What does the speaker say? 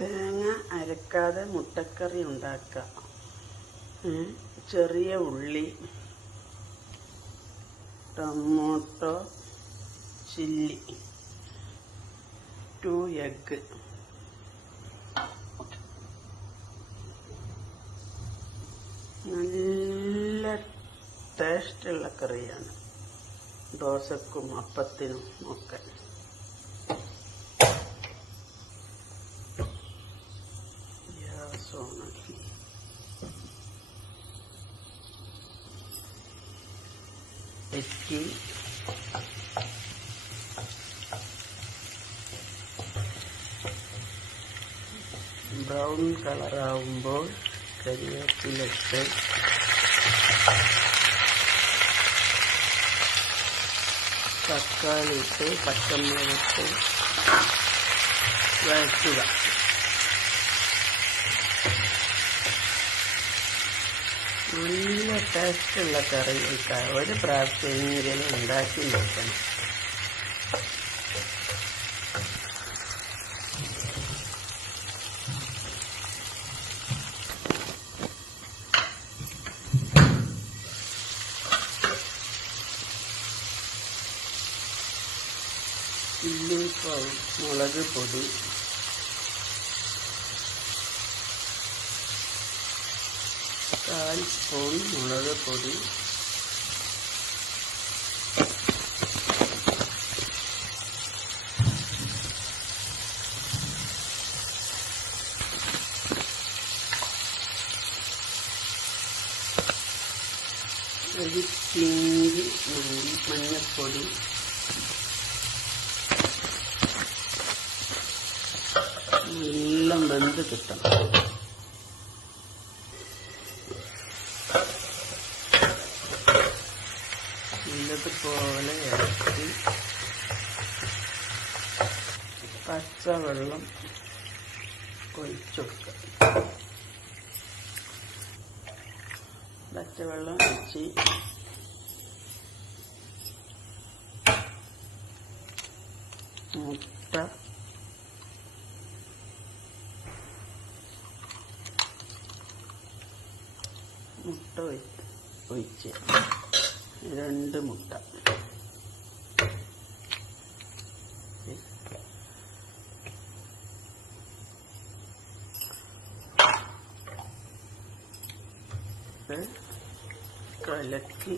തേങ്ങ അരക്കാതെ മുട്ടക്കറി ഉണ്ടാക്കാം. ചെറിയ ഉള്ളി, ടൊമാറ്റോ, ചില്ലി, 2 എഗ്ഗ്. നല്ല ടേസ്റ്റുള്ള കറിയാണ്. ദോശക്കും അപ്പത്തിനും ഒക്കെ. ഗ്യാസ് ഓണാക്കി വെച്ച് ബ്രൗൺ കളറാവുമ്പോൾ കരിവേപ്പിലിട്ട് തക്കാളി ഇട്ട് പച്ചമുളകിട്ട് വഴറ്റുക. നല്ല ടേസ്റ്റുള്ള കറി ഒരു പ്രാവശ്യമെങ്കിലും ഉണ്ടാക്കി നോക്കണം. ചില്ലി മുളക് പൊടി, കാൽ സ്പൂൺ മുളക് പൊടി, ഒരു പിഞ്ച് മഞ്ഞൾപ്പൊടി, എല്ലാം വെന്ത് കിട്ടണം. നല്ലതുപോലെ ഇറക്കി പച്ചവെള്ളം ഒഴിച്ചെടുക്കുക. പച്ചവെള്ളം ഒഴിച്ച് മുട്ട ഒഴിച്ച് 2 മുട്ട കലക്കി